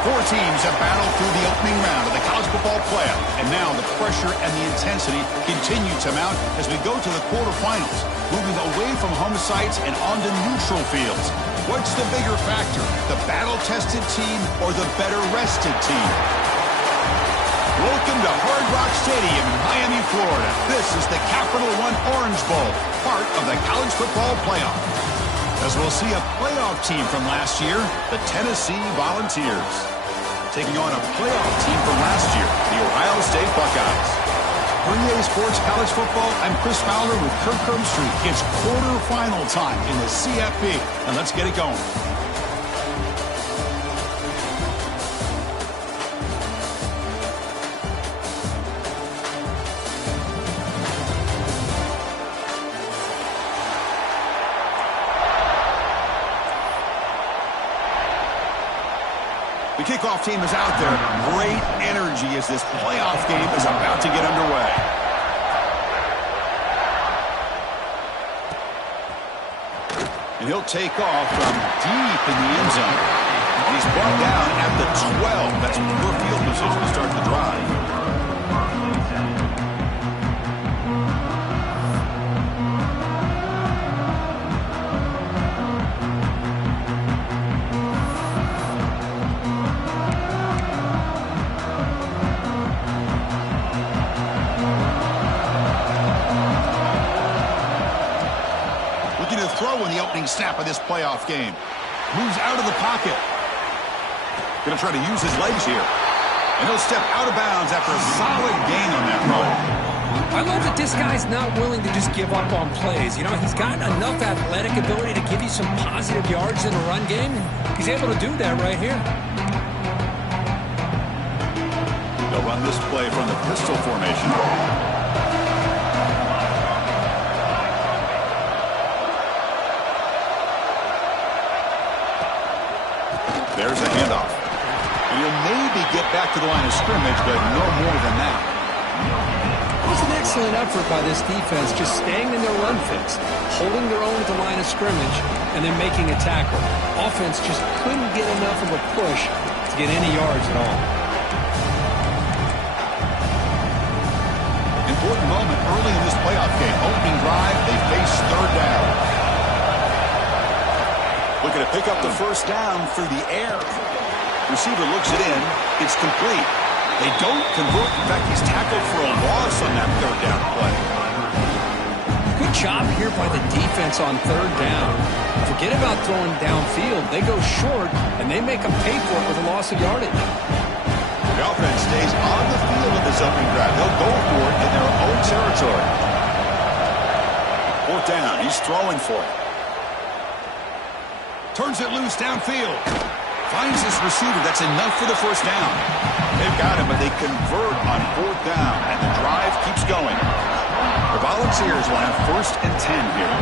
Four teams have battled through the opening round of the college football playoff, and now the pressure and the intensity continue to mount as we go to the quarterfinals, moving away from home sites and onto neutral fields. What's the bigger factor, the battle-tested team or the better-rested team? Welcome to Hard Rock Stadium in Miami, Florida. This is the Capital One Orange Bowl, part of the college football playoff. As we'll see a playoff team from last year, the Tennessee Volunteers, taking on a playoff team from last year, the Ohio State Buckeyes. For EA Sports College Football, I'm Chris Fowler with Kirk Herbstreit. It's quarterfinal time in the CFP, and let's get it going. The kickoff team is out there. Great energy as this playoff game is about to get underway. And he'll take off from deep in the end zone. And he's brought down at the 12. That's poor field position to start the drive. Throw in the opening snap of this playoff game. Moves out of the pocket. Going to try to use his legs here. And he'll step out of bounds after a solid gain on that run. I love that this guy's not willing to just give up on plays. You know, he's got enough athletic ability to give you some positive yards in the run game. He's able to do that right here. They'll run this play from the pistol formation. There's a handoff. And he'll maybe get back to the line of scrimmage, but no more than that. It was an excellent effort by this defense, just staying in their run fix, holding their own at the line of scrimmage, and then making a tackle. Offense just couldn't get enough of a push to get any yards at all. Important moment early in this playoff game. Opening drive, they face third down. Looking to pick up the first down through the air. Receiver looks it in. It's complete. They don't convert. In fact, he's tackled for a loss on that third down play. Good job here by the defense on third down. Forget about throwing downfield. They go short, and they make them pay for it with a loss of yardage. The offense stays on the field in this opening drive. They'll go for it in their own territory. Fourth down. He's throwing for it. Turns it loose downfield. Finds his receiver. That's enough for the first down. They've got him, but they convert on fourth down, and the drive keeps going. The Volunteers will have 1st and 10 here.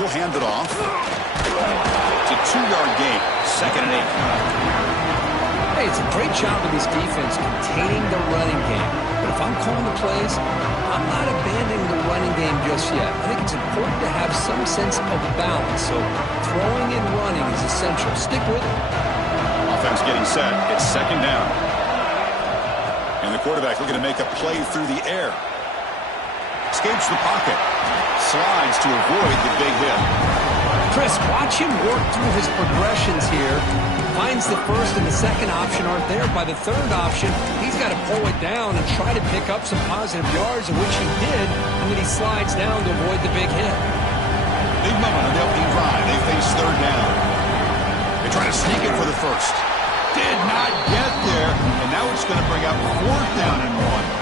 He'll hand it off. It's a 2-yard gain. 2nd and 8. Hey, it's a great job of this defense containing the running game. But if I'm calling the plays, I'm not abandoning the running game just yet. I think it's important to have some sense of balance. So throwing and running is essential. Stick with it. Offense getting set. It's 2nd down. And the quarterback looking to make a play through the air. Escapes the pocket. Slides to avoid the big hit. Chris, watch him work through his progressions here. Finds the first and the second option aren't there. By the third option, he's got to pull it down and try to pick up some positive yards, of which he did, and then he slides down to avoid the big hit. Big moment on the opening drive. They face third down. They try to sneak it for the first. Did not get there, and now it's going to bring up 4th down and 1.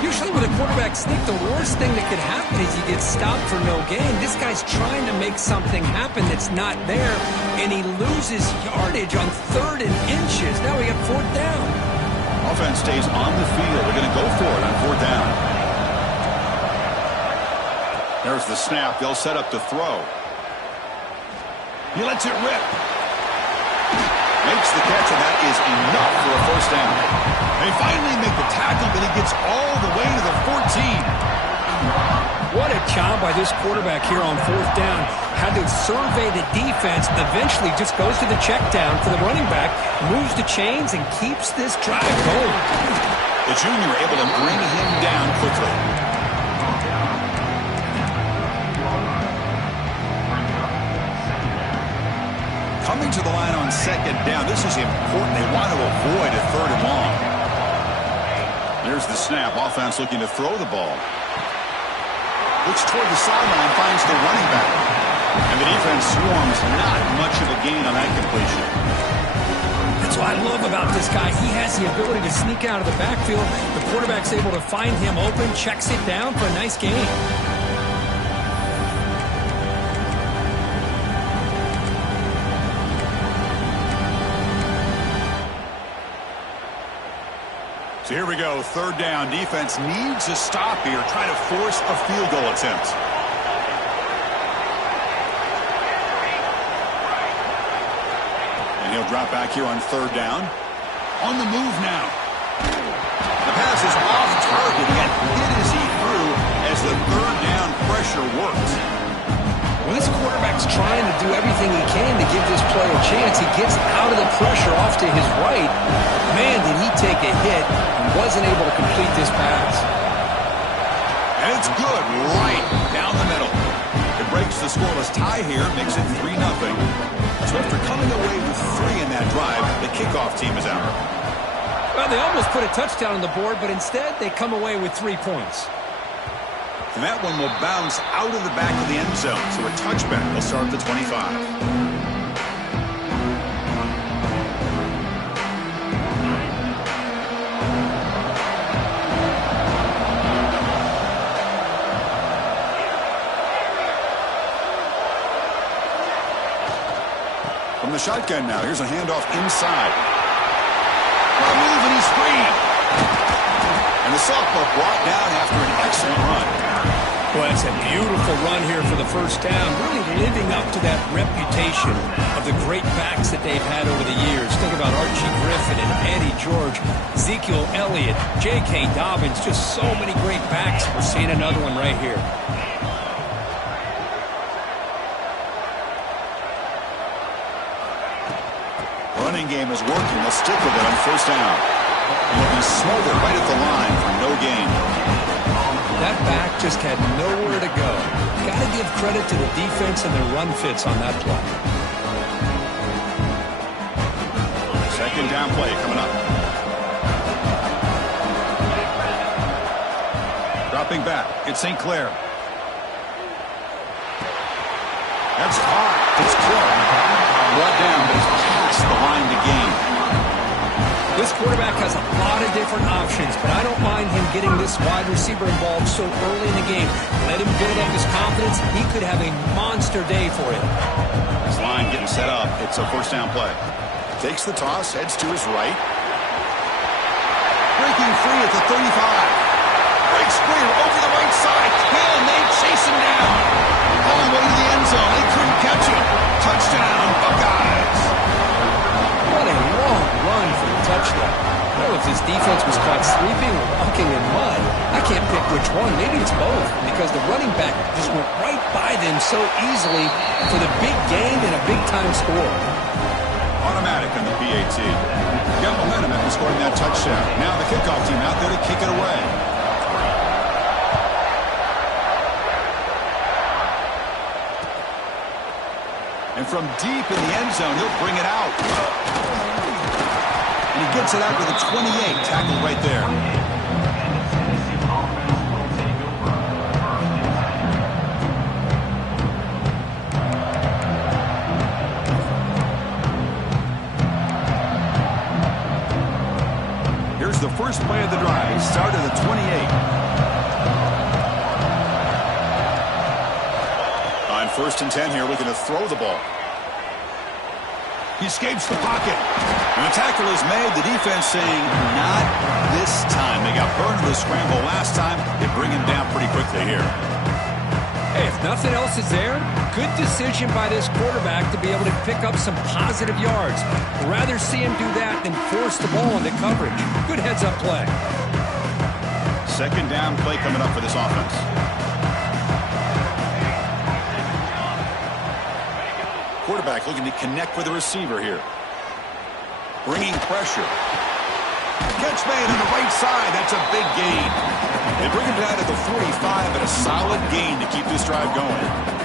Usually with a quarterback sneak, the worst thing that could happen is you get stopped for no gain. This guy's trying to make something happen that's not there, and he loses yardage on 3rd and inches. Now we got 4th down. Offense stays on the field. They're going to go for it on 4th down. There's the snap. They'll set up to throw. He lets it rip. Makes the catch, and that is enough for a 1st down. They finally make the tackle, but he gets all the way to the 14. What a job by this quarterback here on fourth down. Had to survey the defense, eventually just goes to the check down for the running back, moves the chains, and keeps this drive going. The junior able to bring him down quickly. Coming to the line on second down. This is important. They want to avoid a third and long. There's the snap. Offense looking to throw the ball. Looks toward the sideline, finds the running back. And the defense swarms. Not much of a gain on that completion. That's what I love about this guy. He has the ability to sneak out of the backfield. The quarterback's able to find him open, checks it down for a nice gain. So here we go, third down. Defense needs a stop here, trying to force a field goal attempt. And he'll drop back here on third down. On the move now. The pass is off target. He got hit as he threw as the third down pressure works. Well, this quarterback's trying to do everything he can to give this player a chance. He gets out of the pressure off to his right. Man, did he take a hit and wasn't able to complete this pass. And it's good, right down the middle. It breaks the scoreless tie here, makes it 3-0. So after coming away with 3 in that drive, the kickoff team is out. Well, they almost put a touchdown on the board, but instead they come away with 3 points. And that one will bounce out of the back of the end zone. So a touchback will start at the 25. From the shotgun now, here's a handoff inside. What a move, and he's free. And the sophomore brought down after an excellent run. Well, it's a beautiful run here for the first down, really living up to that reputation of the great backs that they've had over the years. Think about Archie Griffin and Eddie George, Ezekiel Elliott, J.K. Dobbins, just so many great backs. We're seeing another one right here. Running game is working. They'll stick with it on first down. And he'll be smothered right at the line for no gain. That back just had nowhere to go. Got to give credit to the defense and their run fits on that play. Second down play coming up. Dropping back. It's St. Clair. That's hard. It's Clark. Brought down, but it's past the line to gain. This quarterback has a lot of different options, but I don't mind him getting this wide receiver involved so early in the game. Let him build up his confidence. He could have a monster day for him. This line getting set up. It's a first down play. Takes the toss, heads to his right. Breaking free at the 35. Breaks free over the right side. Can they chase him down? All the way to the end zone. They couldn't catch him. Touchdown, Buckeyes. What a long run for the touchdown. I don't know if this defense was caught sleeping or walking in mud. I can't pick which one. Maybe it's both, because the running back just went right by them so easily for the big gain and a big-time score. Automatic on the PAT. Got momentum after scoring that touchdown. Now the kickoff team out there to kick it away. And from deep in the end zone, he'll bring it out. And he gets it out with a 28. Tackled right there. Here's the first play of the drive. Start at the 28. On first and 10 here, looking to throw the ball. He escapes the pocket. And the tackle is made. The defense saying, not this time. They got burned in the scramble last time. They bring him down pretty quickly here. Hey, if nothing else is there, good decision by this quarterback to be able to pick up some positive yards. I'd rather see him do that than force the ball into coverage. Good heads-up play. Second down play coming up for this offense. quarterback looking to connect with the receiver here. Bringing pressure. Catch made on the right side. That's a big gain. They bring him down to the 45, but a solid gain to keep this drive going.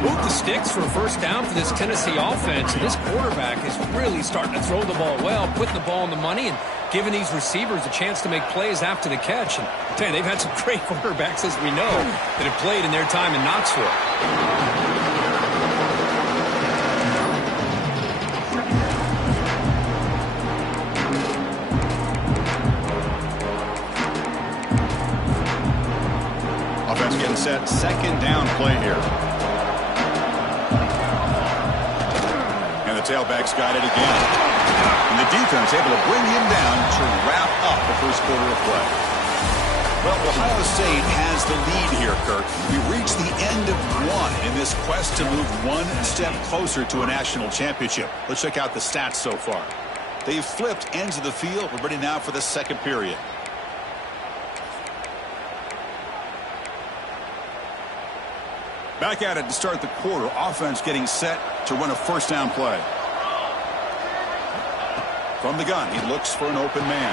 Move the sticks for a first down for this Tennessee offense. And this quarterback is really starting to throw the ball well, putting the ball on the money and giving these receivers a chance to make plays after the catch. And I tell you, they've had some great quarterbacks, as we know, that have played in their time in Knoxville. Offense getting set. Second down play here. And the tailback's got it again. And the defense able to bring him down to wrap up the first quarter of play. Well, Ohio State has the lead here, Kirk. We reached the end of one in this quest to move one step closer to a national championship. Let's check out the stats so far. They've flipped ends of the field. We're ready now for the second period. Back at it to start the quarter. Offense getting set to run a first down play. From the gun, he looks for an open man.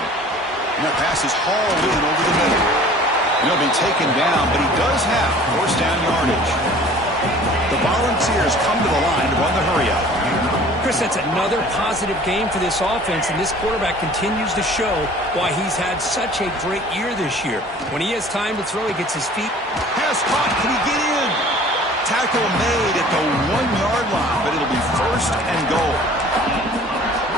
And that pass is hauled in over the middle. And he'll be taken down, but he does have first down yardage. The Volunteers come to the line to run the hurry up. Chris, that's another positive game for this offense, and this quarterback continues to show why he's had such a great year this year. When he has time to throw, he gets his feet. Pass caught. Can he get in? Tackle made at the 1-yard line, but it'll be first and goal.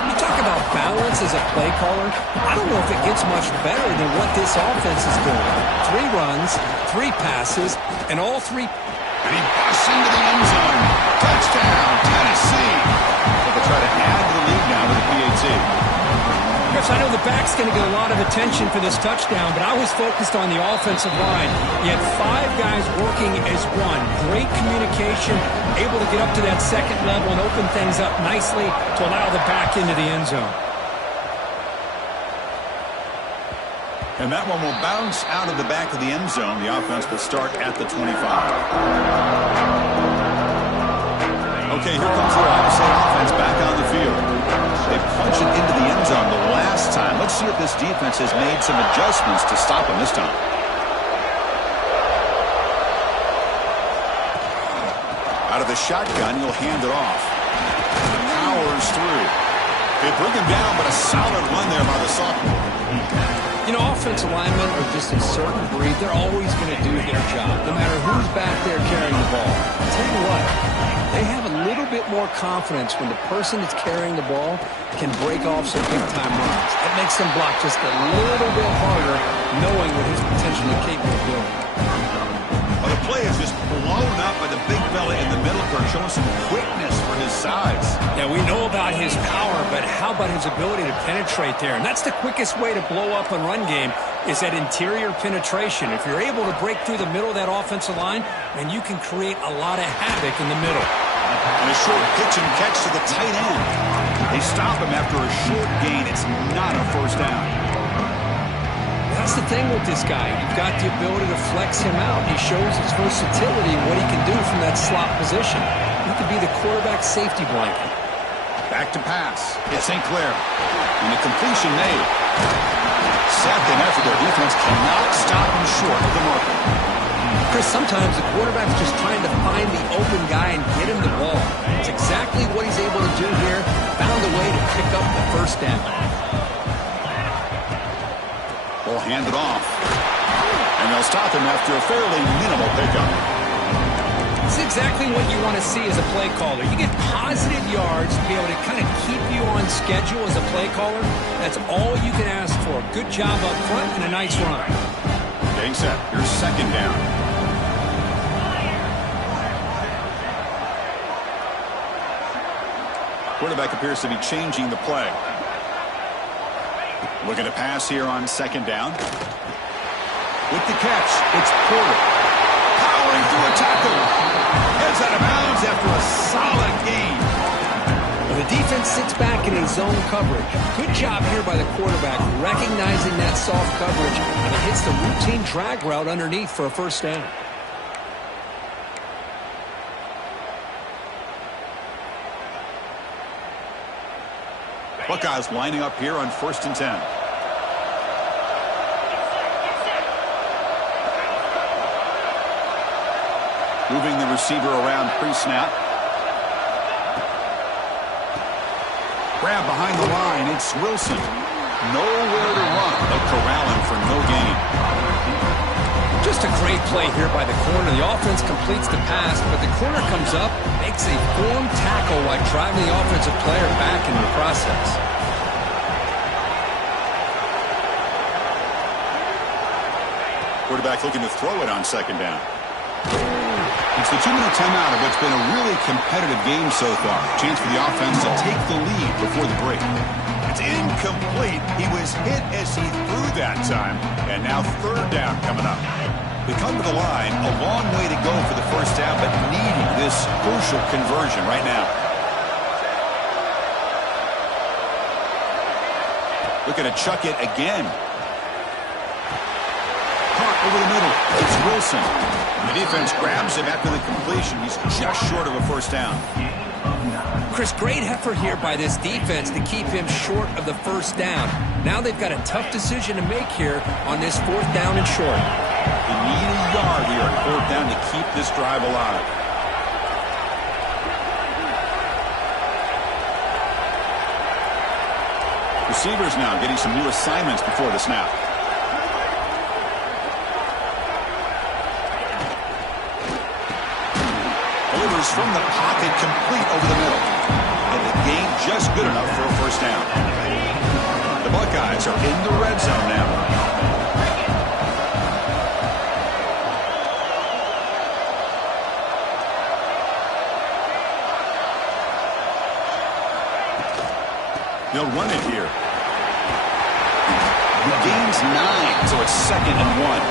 You talk about balance as a play caller. I don't know if it gets much better than what this offense is doing. 3 runs, 3 passes, and all 3. And he busts into the end zone. Touchdown, Tennessee. They'll try to add to the lead now with the PAT. Chris, I know the back's going to get a lot of attention for this touchdown, but I was focused on the offensive line. You had 5 guys working as one. Great communication, able to get up to that second level and open things up nicely to allow the back into the end zone. And that one will bounce out of the back of the end zone. The offense will start at the 25. Okay, here comes the Ohio State offense back on the field. They punch it into the end zone the last time. Let's see if this defense has made some adjustments to stop him this time. Out of the shotgun, he'll hand it off. Powers through. They bring him down, but a solid run there by the sophomore. You know, offensive linemen are just a certain breed. They're always going to do their job, no matter who's back there carrying the ball. I'll tell you what, they have a little bit more confidence when the person that's carrying the ball can break off some big-time runs. That makes them block just a little bit harder, knowing what he's potentially capable of doing. Well, the play is just blown up by the big fella in the middle, showing some quickness for his size. Yeah, we know about his power, but how about his ability to penetrate there? And that's the quickest way to blow up a run game, is that interior penetration. If you're able to break through the middle of that offensive line, then you can create a lot of havoc in the middle. And a short pitch and catch to the tight end. They stop him after a short gain. It's not a first down. That's the thing with this guy. You've got the ability to flex him out. He shows his versatility and what he can do from that slot position. He could be the quarterback safety blanket. Back to pass. It's St. Clair. And the completion made. Second effort. Their defense cannot stop him short of the marker. Chris, sometimes the quarterback's just trying to find the open guy and get him the ball. It's exactly what he's able to do here. Found a way to pick up the first down. They'll hand it off. And they'll stop him after a fairly minimal pickup. It's exactly what you want to see as a play caller. You get positive yards to be able to kind of keep you on schedule as a play caller. That's all you can ask for. Good job up front and a nice run. Getting set. Here's second down. Quarterback appears to be changing the play. Looking to pass here on second down. With the catch, it's Porter. Powering through a tackle. Heads out of bounds after a solid gain. Well, the defense sits back in his zone coverage. Good job here by the quarterback, recognizing that soft coverage, and it hits the routine drag route underneath for a first down. Buckeyes lining up here on 1st and 10. Moving the receiver around pre-snap. Grab behind the line. It's Wilson. Nowhere to run. They'll corral him for no gain. Just a great play here by the corner. The offense completes the pass, but the corner comes up, makes a form tackle while driving the offensive player back in the process. Quarterback looking to throw it on 2nd down. It's the 2-minute timeout of what's been a really competitive game so far. Chance for the offense to take the lead before the break. It's incomplete. He was hit as he threw that time. And now 3rd down coming up. We come to the line, a long way to go for the 1st down, but needing this crucial conversion right now. Looking to chuck it again. Caught over the middle. It's Wilson. The defense grabs him after the completion. He's just short of a 1st down. Chris, great effort here by this defense to keep him short of the 1st down. Now they've got a tough decision to make here on this 4th down and short. They need a yard here on 4th down to keep this drive alive. Receivers now getting some new assignments before the snap. Delivers from the pocket, complete over the middle. And the gain just good enough for a 1st down. The Buckeyes are in the red zone now. They'll run it here. He gains 9, so it's 2nd and 1.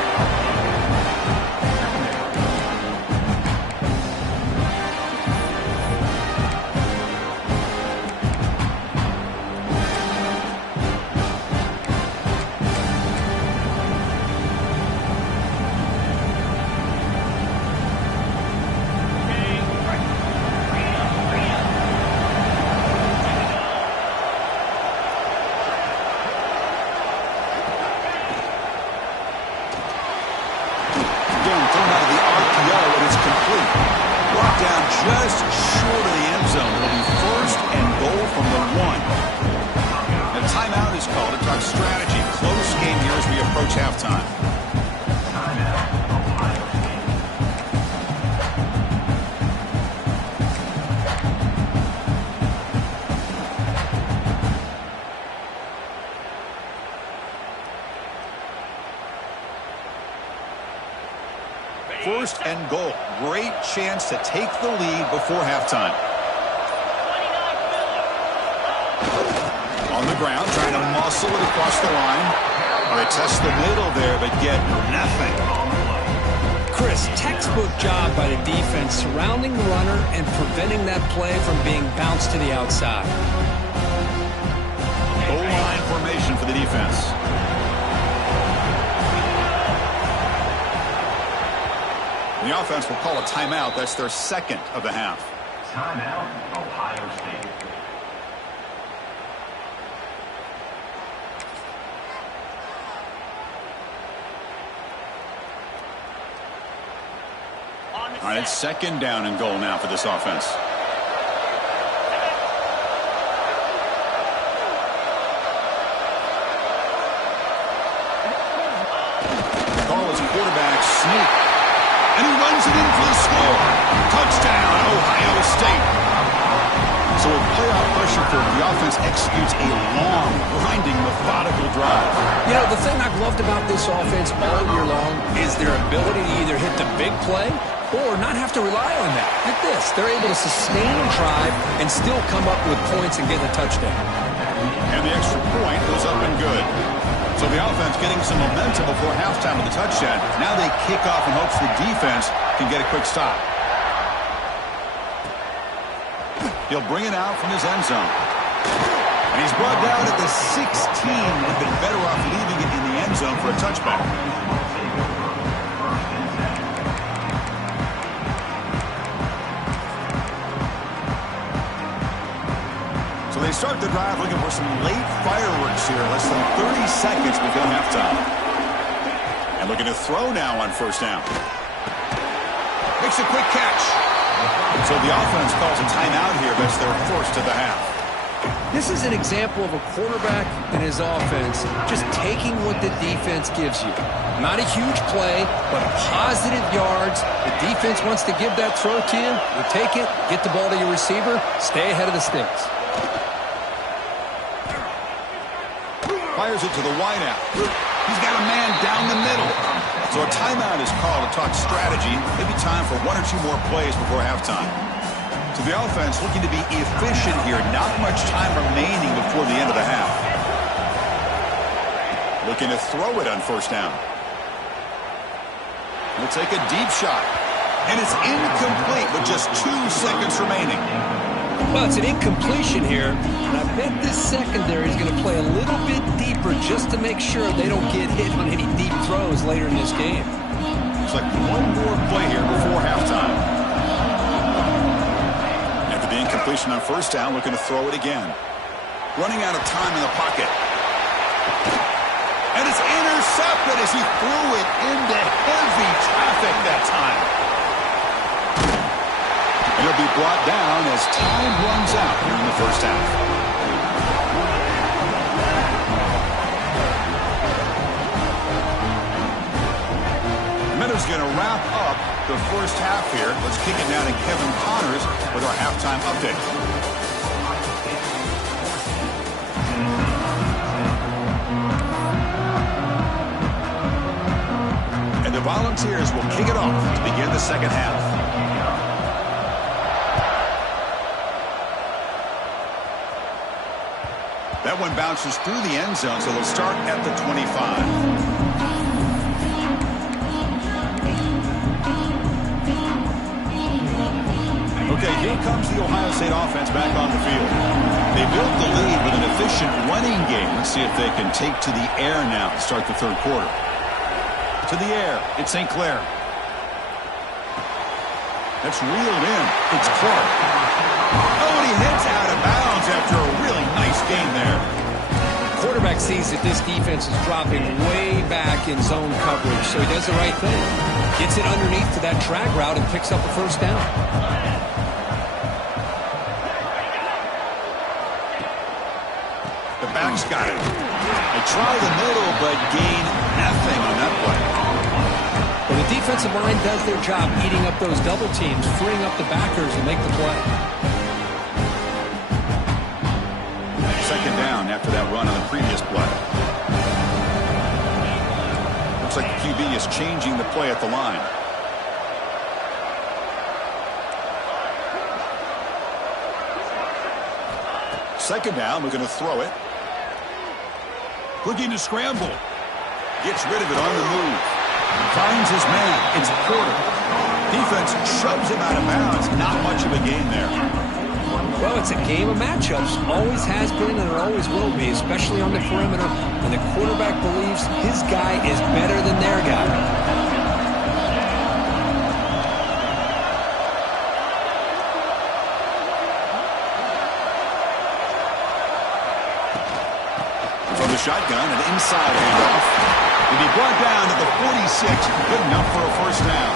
Just short of the end zone. It'll be 1st and goal from the 1. The timeout is called to talk strategy. Close game here as we approach halftime. First and goal. Great chance to take the lead before halftime. On the ground, trying to muscle it across the line. They test the middle there, but get nothing. Chris, textbook job by the defense surrounding the runner and preventing that play from being bounced to the outside. Goal line formation for the defense. The offense will call a timeout. That's their 2nd of the half. Timeout, Ohio State. All right, it's 2nd down and goal now for this offense. Call his quarterback sneak. And he runs it in for the score. Touchdown, Ohio State. So with playoff pressure for the offense executes a long, grinding, methodical drive. You know, the thing I've loved about this offense all year long is their ability to either hit the big play or not have to rely on that. Like this, they're able to sustain a drive and still come up with points and get a touchdown. And the extra point goes up and good. So the offense getting some momentum before halftime with the touchdown. Now they kick off in hopes the defense can get a quick stop. He'll bring it out from his end zone. And he's brought down at the 16. Would have been better off leaving it in the end zone for a touchback. So they They start the drive looking for some late fireworks here. Less than 30 seconds before halftime. And looking to throw now on first down. Makes a quick catch. So the offense calls a timeout here as they're forced to the half. This is an example of a quarterback and his offense just taking what the defense gives you. Not a huge play, but positive yards. The defense wants to give that throw to you. You take it, get the ball to your receiver, stay ahead of the sticks. Fires it to the wideout. He's got a man down the middle. So a timeout is called to talk strategy. Maybe time for one or two more plays before halftime. So the offense looking to be efficient here. Not much time remaining before the end of the half. Looking to throw it on first down. He'll take a deep shot. And it's incomplete with just 2 seconds remaining. Well, it's an incompletion here. And I bet this secondary is going to play a little bit deeper just to make sure they don't get hit on any deep throws later in this game. Looks like one more play here before halftime. The incompletion on first down, looking to throw it again. Running out of time in the pocket. And it's intercepted as he threw it into heavy traffic that time. And it'll be brought down as time runs out here in the first half. Minutes going to wrap up the first half here. Let's kick it down to Kevin Connors with our halftime update. And the Volunteers will kick it off to begin the second half. That one bounces through the end zone, so they'll start at the 25. Okay, here comes the Ohio State offense back on the field. They built the lead with an efficient running game. Let's see if they can take to the air now to start the third quarter. To the air, it's St. Clair. That's reeled in. It's Clark. Oh, and he hits out of bounds after a really nice game there. Quarterback sees that this defense is dropping way back in zone coverage, so he does the right thing. Gets it underneath to that drag route and picks up a first down. The back's got it. They try the middle, but gain nothing on that play. Well, the defensive line does their job eating up those double teams, freeing up the backers to make the play. Second down after that run on the previous play. Looks like the QB is changing the play at the line. Second down, we're going to throw it. Looking to scramble. Gets rid of it on the move. Finds his man. It's Porter. Defense shoves him out of bounds. Not much of a gain there. Well, it's a game of matchups. Always has been and it always will be, especially on the perimeter. And the quarterback believes his guy is better than their guy. Shotgun and inside handoff. And he brought down to the 46. Good enough for a first down.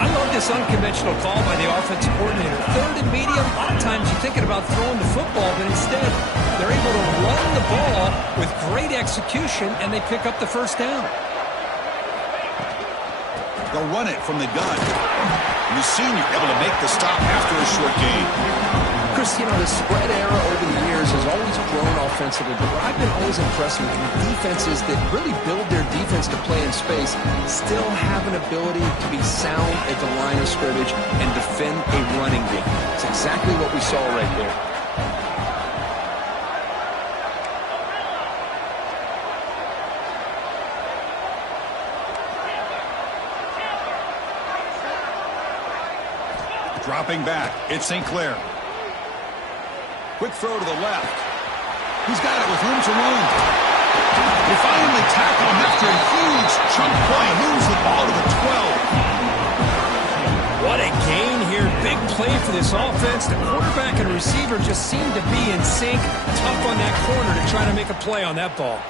I love this unconventional call by the offensive coordinator. Third and medium, a lot of times you're thinking about throwing the football, but instead they're able to run the ball with great execution, and they pick up the first down. They'll run it from the gun. And the senior able to make the stop after a short gain. Chris, you know, the spread era over the years has always grown offensively, but what I've been always impressed with defenses that really build their defense to play in space still have an ability to be sound at the line of scrimmage and defend a running game. It's exactly what we saw right there. Dropping back, it's St. Clair. Quick throw to the left. He's got it with room to run. They finally tackle him after a huge chunk play. Moves the ball to the 12. What a gain here big play for this offense. The quarterback and receiver just seem to be in sync. Tough on that corner to try to make a play on that ball.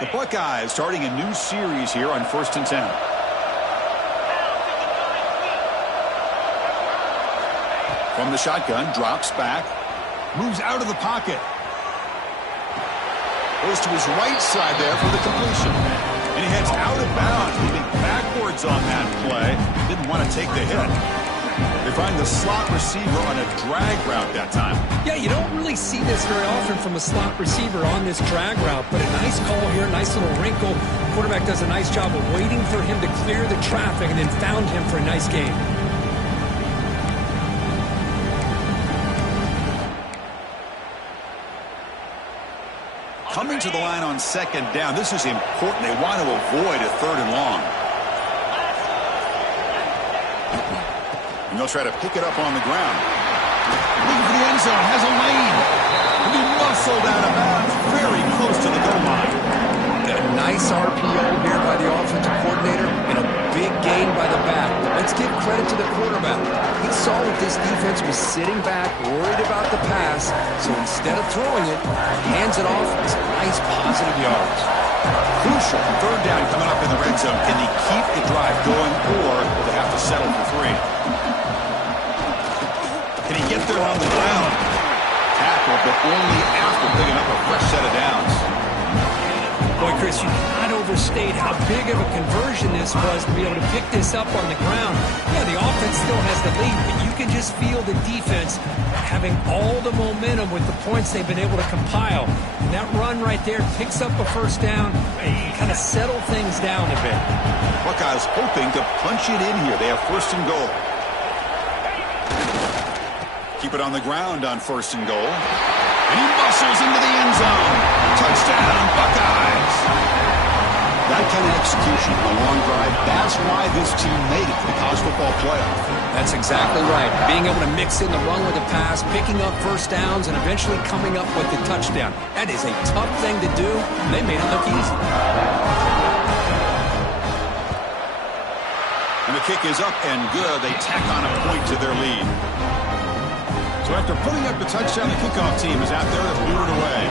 The Buckeyes starting a new series here on 1st and 10. From the shotgun, drops back, moves out of the pocket. Goes to his right side there for the completion. And he heads out of bounds, moving backwards on that play. Didn't want to take the hit. They find the slot receiver on a drag route that time. Yeah, you don't really see this very often from a slot receiver on this drag route, but a nice call here, nice little wrinkle. Quarterback does a nice job of waiting for him to clear the traffic and then found him for a nice gain. Coming to the line on 2nd down, this is important. They want to avoid a 3rd and long. And they'll try to pick it up on the ground. Looking for the end zone, has a lane. He'll be muscled out of bounds, very close to the goal line. A nice RPO here by the offensive coordinator and a big gain by the back. Let's give credit to the quarterback. He saw that this defense was sitting back, worried about the pass, so instead of throwing it, he hands it off as nice positive yards. Crucial 3rd down coming up in the red zone. Can they keep the drive going, or will they have to settle for 3? Can he get there on the ground? Tackle, but only after picking up a fresh set of downs. Boy, Chris, you cannot overstate how big of a conversion this was to be able to pick this up on the ground. Yeah, the offense still has the lead, but you can just feel the defense having all the momentum with the points they've been able to compile. And that run right there picks up a 1st down and kind of settle things down a bit. Buckeyes hoping to punch it in here. They have 1st and goal. Keep it on the ground on 1st and goal. And he muscles into the end zone. Touchdown, Buckeyes. That kind of execution on a long drive, that's why this team made it to the college football playoff. That's exactly right. Being able to mix in the run with the pass, picking up 1st downs, and eventually coming up with the touchdown. That is a tough thing to do, and they made it look easy. And the kick is up and good. They tack on a point to their lead. So after putting up the touchdown, the kickoff team is out there to boot it away.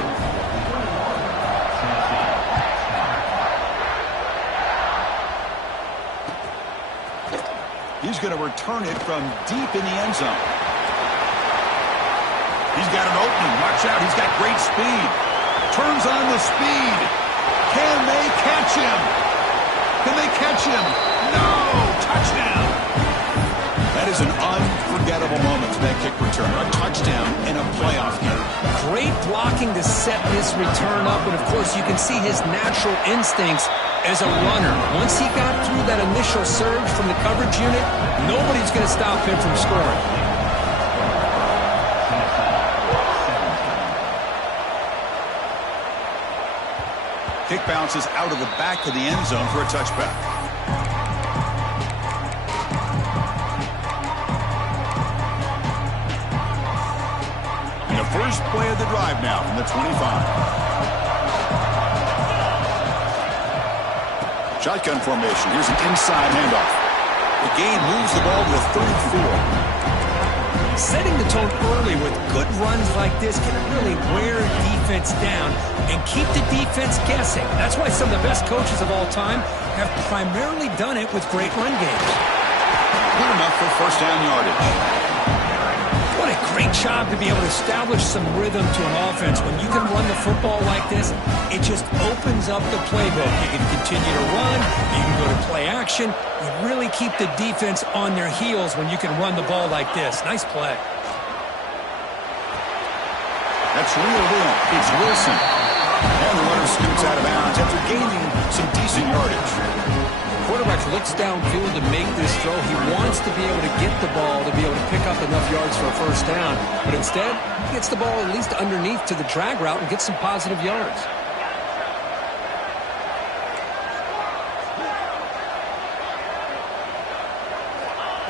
He's going to return it from deep in the end zone. He's got an opening. Watch out. He's got great speed. Turns on the speed. Can they catch him? Can they catch him? No! Touchdown! That is an unforgettable moment to that kick return. A touchdown in a playoff game. Great blocking to set this return up, and of course you can see his natural instincts as a runner. Once he got through that initial surge from the coverage unit, nobody's going to stop him from scoring. Kick bounces out of the back of the end zone for a touchback. And the first play of the drive now from the 25. Shotgun formation. Here's an inside handoff. The gain moves the ball to the 34. Setting the tone early with good runs like this can really wear defense down and keep the defense guessing. That's why some of the best coaches of all time have primarily done it with great run games. Good enough for 1st down yardage. What a great job to be able to establish some rhythm to an offense. When you can run the football like this, it just opens up the playbook. You can continue to run. You can go to play action. You really keep the defense on their heels when you can run the ball like this. Nice play. That's reeled in. It's Wilson. And the runner scoots out of bounds after gaining some decent yardage. Quarterback looks downfield to make this throw. He wants to be able to get the ball to be able to pick up enough yards for a 1st down. But instead, he gets the ball at least underneath to the drag route and gets some positive yards.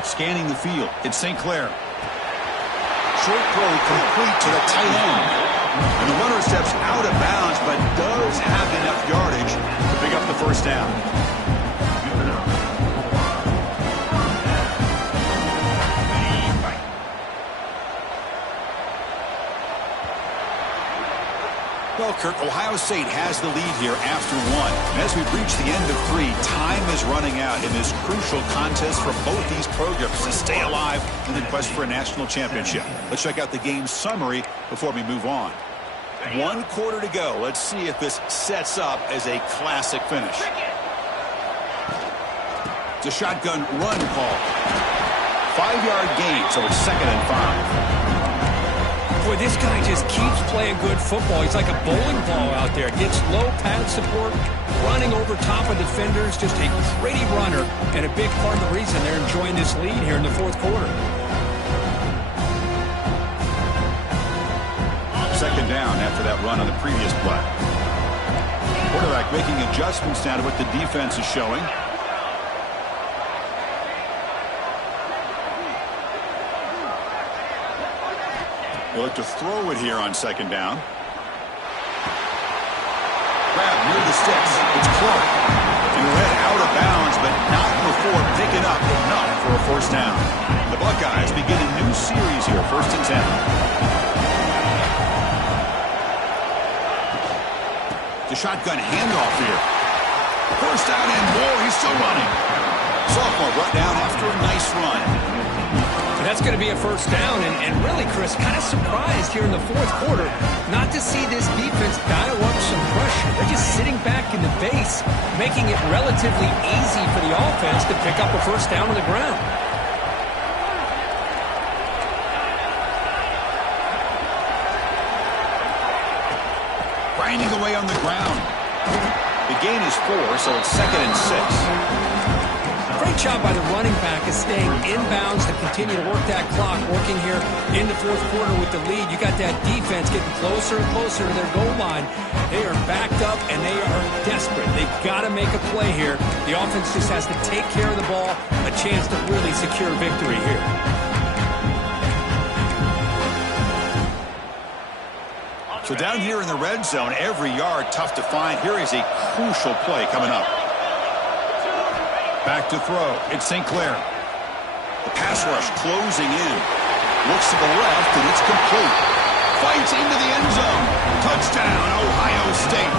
Scanning the field. It's St. Clair. Short throw complete to the tight end. And the runner steps out of bounds, but does have enough yardage to pick up the first down. Well, Kirk, Ohio State has the lead here after one. And as we reach the end of three, time is running out in this crucial contest for both these programs to stay alive in the quest for a national championship. Let's check out the game summary before we move on. 1 quarter to go. Let's see if this sets up as a classic finish. It's a shotgun run call. 5-yard gain, so it's 2nd and 5. Boy, this guy just keeps playing good football. He's like a bowling ball out there. Gets low pad support, running over top of defenders. Just a gritty runner, and a big part of the reason they're enjoying this lead here in the 4th quarter. 2nd down after that run on the previous play. Quarterback making adjustments now to what the defense is showing. They'll look to throw it here on 2nd down. Grab near the sticks. It's Clark. And read out of bounds, but not before picking up enough for a 1st down. The Buckeyes begin a new series here, 1st and 10. The shotgun handoff here. 1st down and more. He's still running. Sophomore brought down after a nice run. And that's going to be a 1st down, and really, Chris, kind of surprised here in the 4th quarter not to see this defense dial up some pressure. They're just sitting back in the base, making it relatively easy for the offense to pick up a 1st down on the ground. Grinding away on the ground. The gain is 4, so it's 2nd and 6. Great job by the running back is staying inbounds to continue to work that clock, working here in the 4th quarter with the lead. You got that defense getting closer and closer to their goal line. They are backed up, and they are desperate. They've got to make a play here. The offense just has to take care of the ball, a chance to really secure victory here. So down here in the red zone, every yard tough to find. Here is a crucial play coming up. Back to throw. It's St. Clair. The pass rush closing in. Looks to the left, and it's complete. Fights into the end zone. Touchdown, Ohio State.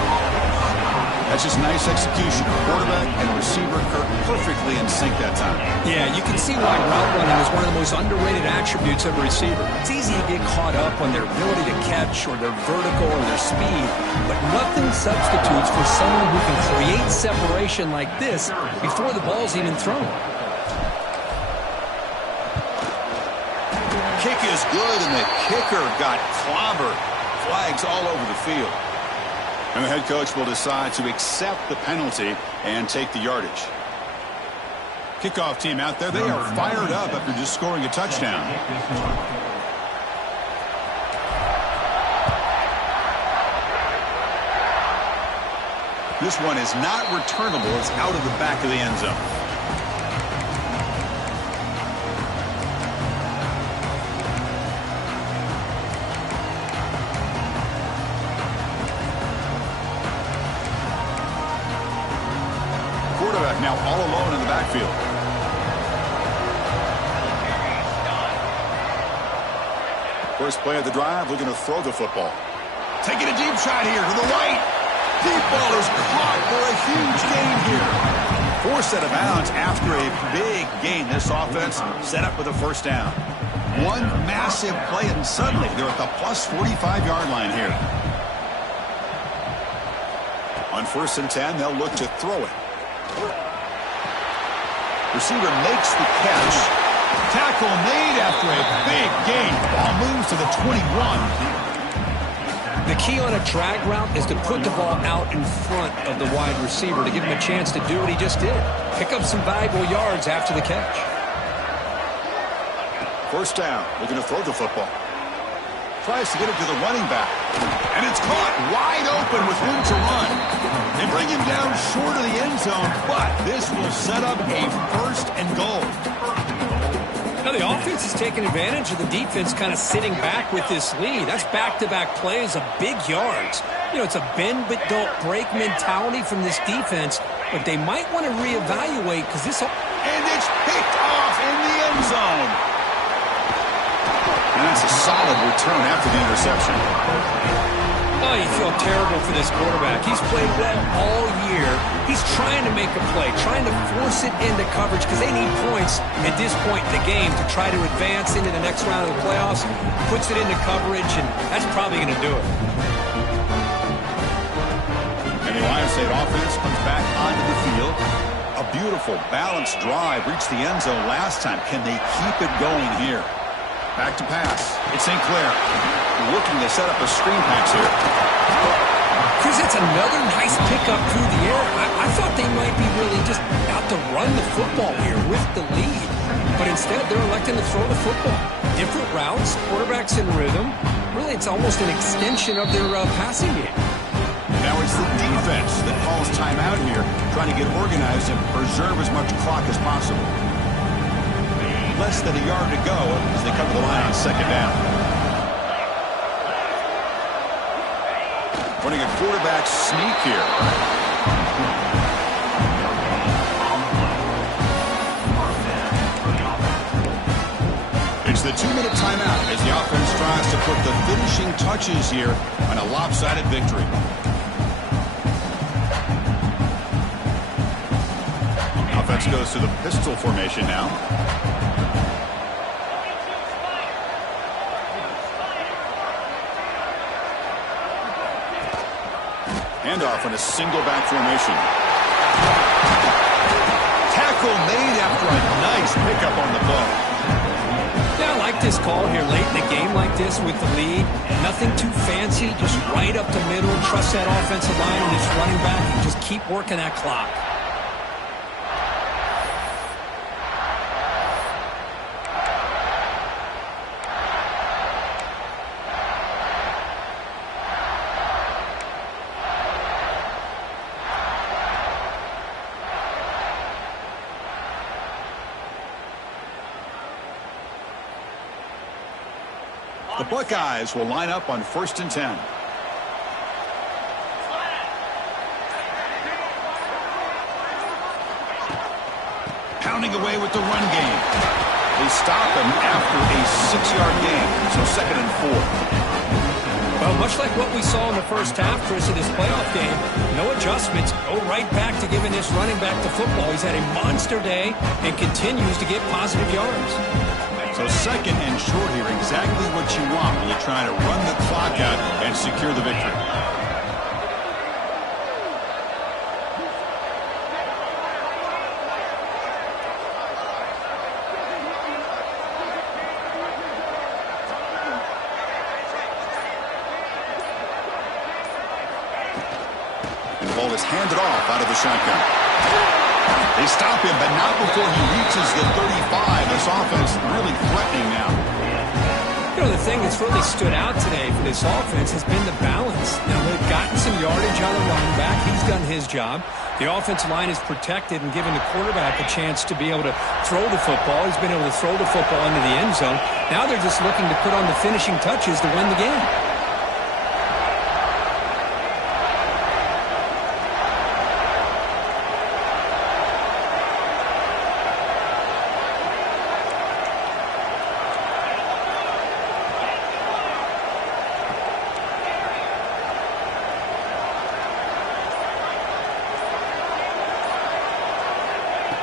That's just nice execution. Quarterback and receiver Kirk perfectly in sync that time. Yeah, you can see why route running is one of the most underrated attributes of a receiver. It's easy to get caught up on their ability to catch or their vertical or their speed, but nothing substitutes for someone who can create separation like this before the ball's even thrown. Kick is good, and the kicker got clobbered. Flags all over the field. And the head coach will decide to accept the penalty and take the yardage. Kickoff team out there, they are fired up after just scoring a touchdown. This one is not returnable. It's out of the back of the end zone. Quarterback now all alone in the backfield. First play of the drive, looking to throw the football. Taking a deep shot here to the right. Deep ball is caught for a huge gain here. Forced out of bounds after a big gain. This offense set up with a 1st down. One massive play, and suddenly they're at the plus 45-yard line here. On 1st and 10, they'll look to throw it. Receiver makes the catch. Tackle made after a big gain. Ball moves to the 21. The key on a drag route is to put the ball out in front of the wide receiver to give him a chance to do what he just did. Pick up some valuable yards after the catch. 1st down. Looking to throw the football. Tries to get it to the running back. And it's caught wide open with room to run. They bring him down short of the end zone, but this will set up a 1st and goal. Now Now the offense is taking advantage of the defense kind of sitting back with this lead. That's back-to-back plays of big yards. You know, it's a bend but don't break mentality from this defense, but they might want to reevaluate because this... And it's picked off in the end zone. And that's a solid return after the interception. Oh, you feel terrible for this quarterback. He's played well all year. He's trying to make a play, trying to force it into coverage because they need points at this point in the game to try to advance into the next round of the playoffs. Puts it into coverage, and that's probably going to do it. And the Ohio State offense comes back onto the field. A beautiful, balanced drive reached the end zone last time. Can they keep it going here? Back to pass. It's St. Clair. Looking to set up a screen pass here. Chris, that's another nice pickup through the air. I thought they might be really just out to run the football here with the lead. But instead, they're electing to throw the football. Different routes, quarterbacks in rhythm. Really, it's almost an extension of their passing game. Now it's the defense that calls timeout here, trying to get organized and preserve as much clock as possible. Less than a yard to go as they come to the line on second down. Running a quarterback sneak here. It's the 2-minute timeout as the offense tries to put the finishing touches here on a lopsided victory. Offense goes to the pistol formation now. Handoff in a single back formation. Tackle made after a nice pickup on the play. Yeah, I like this call here late in the game like this with the lead. Nothing too fancy, just right up the middle. Trust that offensive line and this running back and just keep working that clock. The Buckeyes will line up on 1st and 10. Pounding away with the run game. They stop him after a 6-yard gain, so 2nd and 4. Well, much like what we saw in the first half, Chris, of this playoff game, no adjustments. Go right back to giving this running back the football. He's had a monster day and continues to get positive yards. So 2nd and short here, exactly what you want when you're trying to run the clock out and secure the victory. And the ball is handed off out of the shotgun. They stop him, but not before he reaches the 35. This offense really threatening now. You know, the thing that's really stood out today for this offense has been the balance. Now, they've gotten some yardage on the running back. He's done his job. The offensive line is protected and given the quarterback a chance to be able to throw the football. He's been able to throw the football into the end zone. Now they're just looking to put on the finishing touches to win the game.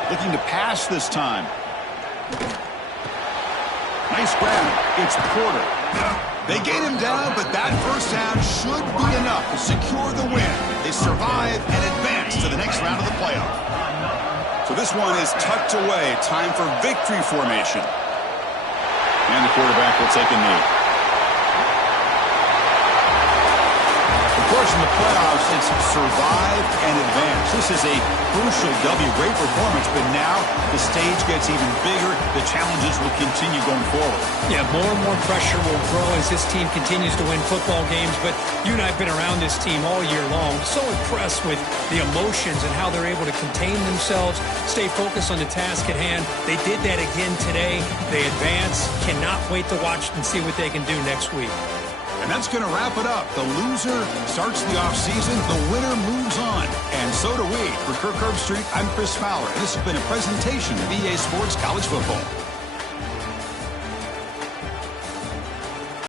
Looking to pass this time. Nice grab. It's Porter. They get him down, but that first down should be enough to secure the win. They survive and advance to the next round of the playoff. So this one is tucked away. Time for victory formation. And the quarterback will take a knee. course, in the playoffs, it's survive and advance. This is a crucial W. Great performance, but now the stage gets even bigger. The challenges will continue going forward. Yeah, more and more pressure will grow as this team continues to win football games, but you and I have been around this team all year long. So impressed with the emotions and how they're able to contain themselves, stay focused on the task at hand. They did that again today. They advance. Cannot wait to watch and see what they can do next week. And that's going to wrap it up. The loser starts the offseason. The winner moves on. And so do we. For Kirk Herbstreit, I'm Chris Fowler. This has been a presentation of EA Sports College Football.